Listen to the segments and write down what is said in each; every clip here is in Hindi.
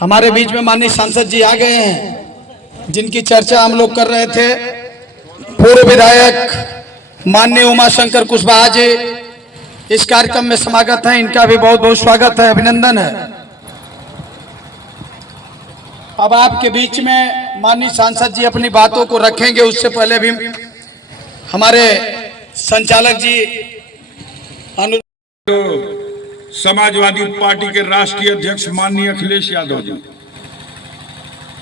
हमारे बीच में माननीय सांसद जी आ गए हैं, जिनकी चर्चा हम लोग कर रहे थे। पूर्व विधायक माननीय उमाशंकर कुशवाहा जी इस कार्यक्रम में समागत हैं। इनका भी बहुत बहुत स्वागत है, अभिनंदन है। अब आपके बीच में माननीय सांसद जी अपनी बातों को रखेंगे, उससे पहले भी हमारे संचालक जी समाजवादी पार्टी के राष्ट्रीय अध्यक्ष माननीय अखिलेश यादव जी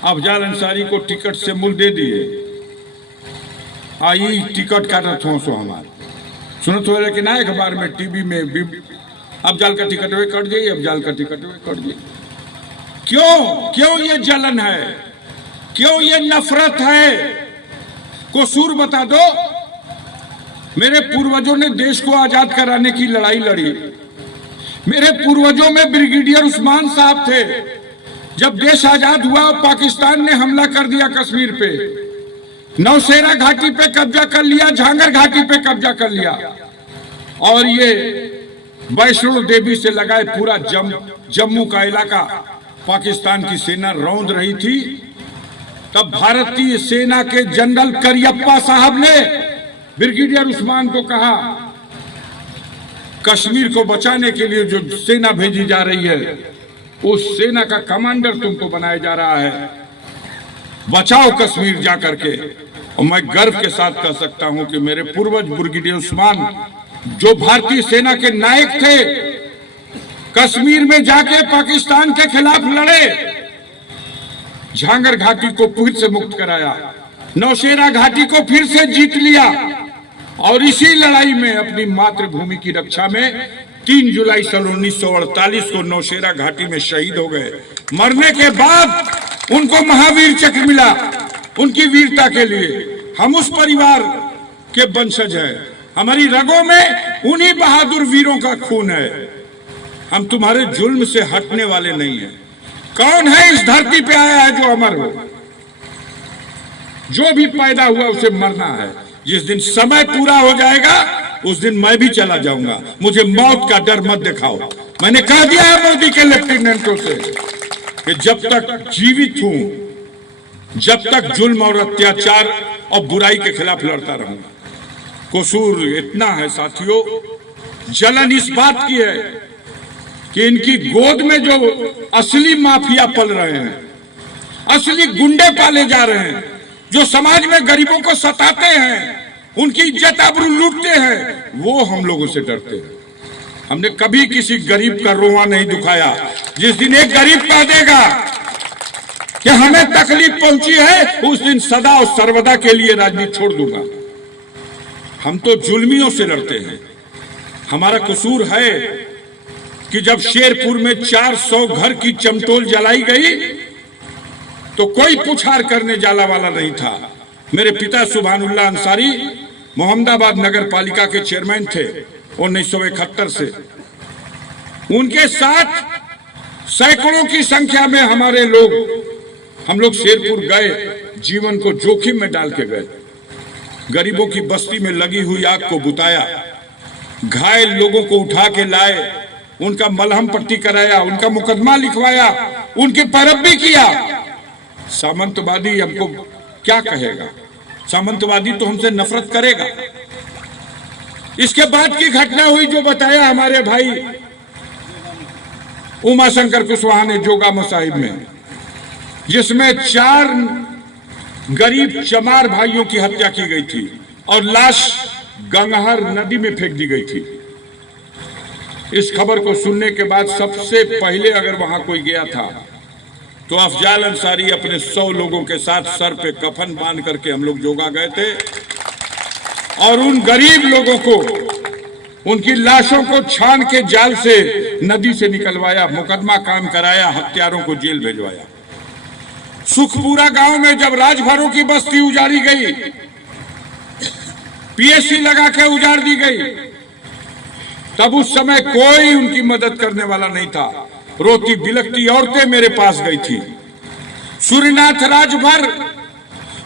अफजाल अंसारी को टिकट से मुल दे दिए। आई टिकट काटत हो सो हमारे सुनत हो लेकिन आए अखबार में टीवी में भी अफजाल का टिकट वे कट जाइए, अफजाल का टिकट वे कट जाइए। क्यों ये जलन है, क्यों ये नफरत है? कसूर बता दो। मेरे पूर्वजों ने देश को आजाद कराने की लड़ाई लड़ी। मेरे पूर्वजों में ब्रिगेडियर उस्मान साहब थे। जब देश आजाद हुआ, पाकिस्तान ने हमला कर दिया कश्मीर पे, नौशेरा घाटी पे कब्जा कर लिया, झांगर घाटी पे कब्जा कर लिया, और ये वैष्णो देवी से लगाए पूरा जम्मू का इलाका पाकिस्तान की सेना रौंद रही थी। तब भारतीय सेना के जनरल करियप्पा साहब ने ब्रिगेडियर उस्मान को कहा, कश्मीर को बचाने के लिए जो सेना भेजी जा रही है, उस सेना का कमांडर तुमको बनाया जा रहा है, बचाओ कश्मीर जाकर के। और मैं गर्व के साथ कह सकता हूं कि मेरे पूर्वज ब्रिगेडियर उस्मान, जो भारतीय सेना के नायक थे, कश्मीर में जाके पाकिस्तान के खिलाफ लड़े, झांगर घाटी को फिर से मुक्त कराया, नौशेरा घाटी को फिर से जीत लिया, और इसी लड़ाई में अपनी मातृभूमि की रक्षा में 3 जुलाई सन 1948 को नौशेरा घाटी में शहीद हो गए। मरने के बाद उनको महावीर चक्र मिला उनकी वीरता के लिए। हम उस परिवार के वंशज हैं, हमारी रगों में उन्हीं बहादुर वीरों का खून है। हम तुम्हारे जुल्म से हटने वाले नहीं हैं। कौन है इस धरती पे आया है जो अमर हो? जो भी पैदा हुआ उसे मरना है। जिस दिन समय पूरा हो जाएगा उस दिन मैं भी चला जाऊंगा। मुझे मौत का डर मत दिखाओ। मैंने कह दिया है मोदी के लेफ्टिनेंटों से कि जब तक जीवित हूं, जब तक जुल्म और अत्याचार और बुराई के खिलाफ लड़ता रहूंगा। कसूर इतना है साथियों, जलन इस बात की है कि इनकी गोद में जो असली माफिया पल रहे हैं, असली गुंडे पाले जा रहे हैं, जो समाज में गरीबों को सताते हैं, उनकी इज्जत आबरू लूटते हैं, वो हम लोगों से डरते हैं। हमने कभी किसी गरीब का रोआ नहीं दुखाया। जिस दिन एक गरीब कह देगा कि हमें तकलीफ पहुंची है, उस दिन सदा और सर्वदा के लिए राजनीति छोड़ दूंगा। हम तो जुल्मियों से लड़ते हैं। हमारा कसूर है कि जब शेरपुर में 400 घर की चमटोल जलाई गई तो कोई पुछार करने जाला वाला नहीं था। मेरे पिता सुभानुल्लाह अंसारी मोहम्मदाबाद नगर पालिका के चेयरमैन थे 1971 से। उनके साथ सैकड़ों की संख्या में हम लोग शेरपुर गए, जीवन को जोखिम में डाल के गए। गरीबों की बस्ती में लगी हुई आग को बुताया, घायल लोगों को उठा के लाए, उनका मलहम पट्टी कराया, उनका मुकदमा लिखवाया, उनकी पैरवी किया। सामंतवादी हमको क्या कहेगा? सामंतवादी तो हमसे नफरत करेगा। इसके बाद की घटना हुई जो बताया हमारे भाई उमाशंकर कुशवाहा ने जोगा मसाहिब में, जिसमें 4 गरीब चमार भाइयों की हत्या की गई थी और लाश गंगहर नदी में फेंक दी गई थी। इस खबर को सुनने के बाद सबसे पहले अगर वहां कोई गया था तो अफजाल अंसारी अपने 100 लोगों के साथ सर पे कफन बांध करके हम लोग जोगा गए थे, और उन गरीब लोगों को, उनकी लाशों को छान के जाल से नदी से निकलवाया, मुकदमा काम कराया, हत्यारों को जेल भेजवाया। सुखपुरा गांव में जब राजभरों की बस्ती उजाड़ी गई, पीएससी लगा के उजाड़ दी गई, तब उस समय कोई उनकी मदद करने वाला नहीं था। रोती बिलखती औरतें मेरे पास गई थी। सूर्यनाथ राजभर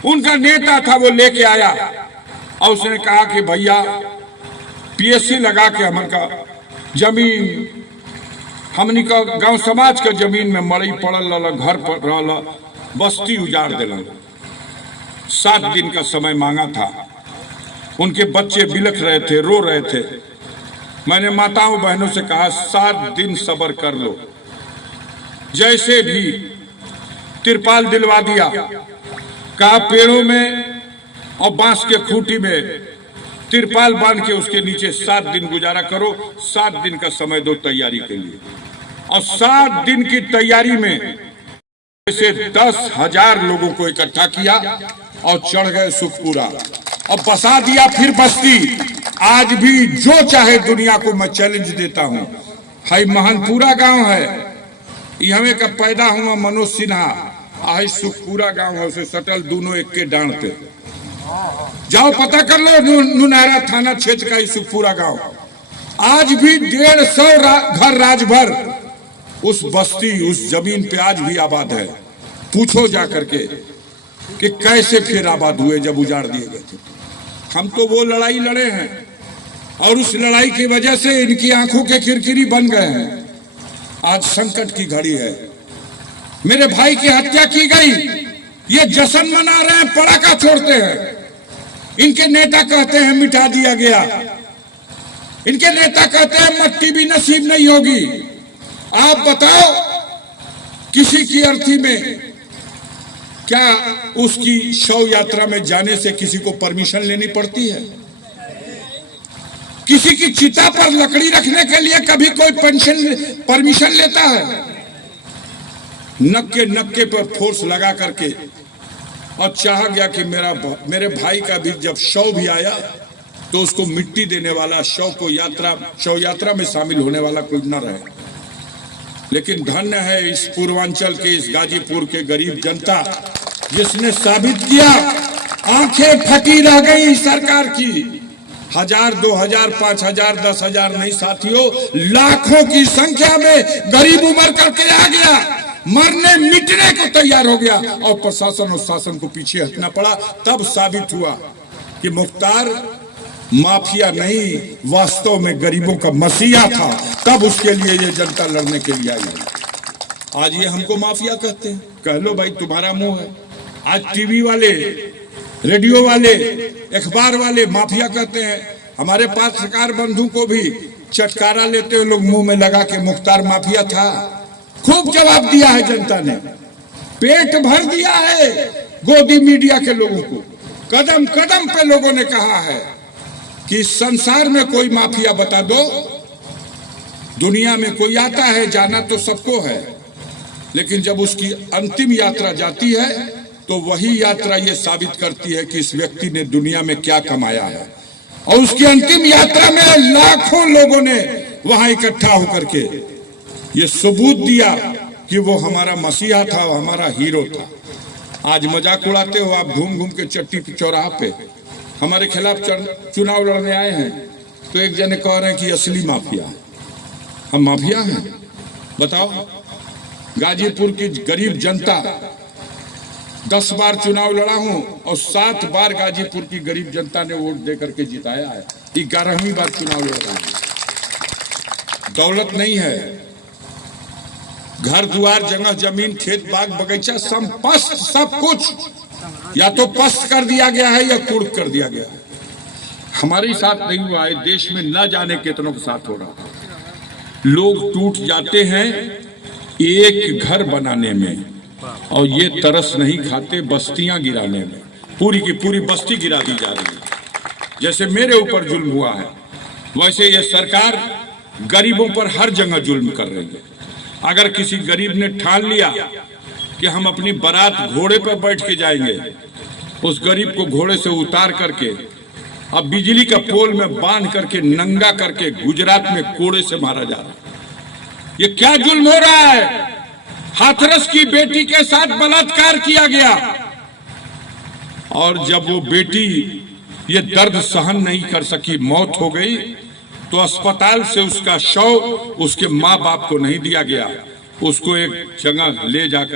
उनका नेता था, वो लेके आया और उसने कहा कि भैया पीएससी लगा के हमारे का जमीन हमनी का गांव समाज के जमीन में मड़ई पड़ल रहा, घर पर रहा, बस्ती उजाड़ दिलन। 7 दिन का समय मांगा था। उनके बच्चे बिलख रहे थे, रो रहे थे। मैंने माताओं बहनों से कहा 7 दिन सब्र कर लो। जैसे भी तिरपाल दिलवा दिया, कहा पेड़ों में और बांस के खूंटी में तिरपाल बांध के उसके नीचे 7 दिन गुजारा करो। 7 दिन का समय दो तैयारी के लिए। और 7 दिन की तैयारी में से 10,000 लोगों को इकट्ठा किया और चढ़ गए सुखपुरा और बसा दिया फिर बस्ती। आज भी जो चाहे दुनिया को मैं चैलेंज देता हूं। हाई महनपुरा गांव है, यहां का पैदा हुआ मनोज सिन्हा, आज सुखपुरा गांव है, उसे सटल दोनों एक के डांड पे। जाओ पता कर लो, नुनारा थाना क्षेत्र का सुखपुरा गांव। आज भी 150 घर राजभर उस बस्ती, उस जमीन पे आज भी आबाद है। पूछो जा करके कि कैसे फिर आबाद हुए जब उजाड़ दिए गए थे। हम तो वो लड़ाई लड़े हैं और उस लड़ाई की वजह से इनकी आंखों के किरकिरी बन गए हैं। आज संकट की घड़ी है। मेरे भाई की हत्या की गई, ये जश्न मना रहे हैं, पड़ाका छोड़ते हैं। इनके नेता कहते हैं मिटा दिया गया, इनके नेता कहते हैं मट्टी भी नसीब नहीं होगी। आप बताओ, किसी की अर्थी में क्या उसकी शव यात्रा में जाने से किसी को परमिशन लेनी पड़ती है? किसी की चिता पर लकड़ी रखने के लिए कभी कोई परमिशन लेता है? नक्के नक्के पर फोर्स लगा करके और चाहा गया कि मेरे भाई का भी जब शव भी आया तो उसको मिट्टी देने वाला, शव यात्रा में शामिल होने वाला कोई न रहे। लेकिन धन्य है इस पूर्वांचल के, इस गाजीपुर के गरीब जनता, जिसने साबित किया। आंखें फटी रह गई सरकार की। 1000, 2000, 5000, 10,000 नहीं साथियों, लाखों की संख्या में गरीब उमड़ करके आ गया, मरने मिटने को तैयार हो गया और प्रशासन और शासन को पीछे हटना पड़ा। तब साबित हुआ कि मुख्तार माफिया नहीं, वास्तव में गरीबों का मसीहा था। तब उसके लिए ये जनता लड़ने के लिए आई। आज ये हमको माफिया कहते हैं। कह लो भाई, तुम्हारा मुंह है। आज टीवी वाले, रेडियो वाले, अखबार वाले माफिया कहते हैं। हमारे पत्रकार बंधु को भी चटकारा लेते हुए लोग मुंह में लगा के मुख्तार माफिया था। खूब जवाब दिया है जनता ने, पेट भर दिया है गोदी मीडिया के लोगों को। कदम कदम पे लोगों ने कहा है कि संसार में कोई माफिया बता दो। दुनिया में कोई आता है, जाना तो सबको है, लेकिन जब उसकी अंतिम यात्रा जाती है तो वही यात्रा ये साबित करती है कि इस व्यक्ति ने दुनिया में क्या कमाया है। और उसकी अंतिम यात्रा में लाखों लोगों ने वहां इकट्ठा होकर के ये सबूत दिया कि वो हमारा मसीहा था, वो हमारा हीरो था। आज मजाक उड़ाते हो आप, घूम घूम के चट्टी चौराहा पे हमारे खिलाफ चुनाव लड़ने आए हैं तो एक जने कह रहे हैं कि असली माफिया। हम माफिया हैं? बताओ। गाजीपुर की गरीब जनता, 10 बार चुनाव लड़ा हूं और 7 बार गाजीपुर की गरीब जनता ने वोट देकर के जिताया है। 11वीं बार चुनाव लड़ रहा है। दौलत नहीं है, घर द्वार, जगह जमीन, खेत बाग बगीचा, संपस्त सब कुछ या तो पस्त कर दिया गया है या कुर्क कर दिया गया है। हमारे साथ नहीं हुआ है, देश में न जाने कितनों के साथ हो रहा। लोग टूट जाते हैं एक घर बनाने में और ये तरस नहीं खाते बस्तियां गिराने में। पूरी की पूरी बस्ती गिरा दी जा रही है। जैसे मेरे ऊपर जुल्म हुआ है, वैसे ये सरकार गरीबों पर हर जगह जुल्म कर रही है। अगर किसी गरीब ने ठान लिया कि हम अपनी बारात घोड़े पर बैठ के जाएंगे, उस गरीब को घोड़े से उतार करके अब बिजली का पोल में बांध करके नंगा करके गुजरात में कोड़े से मारा जा रहा है। ये क्या जुल्म हो रहा है? हाथरस की बेटी के साथ बलात्कार किया गया और जब वो बेटी ये दर्द सहन नहीं कर सकी, मौत हो गई, तो अस्पताल से उसका शव उसके माँ बाप को नहीं दिया गया, उसको एक जगह ले जाकर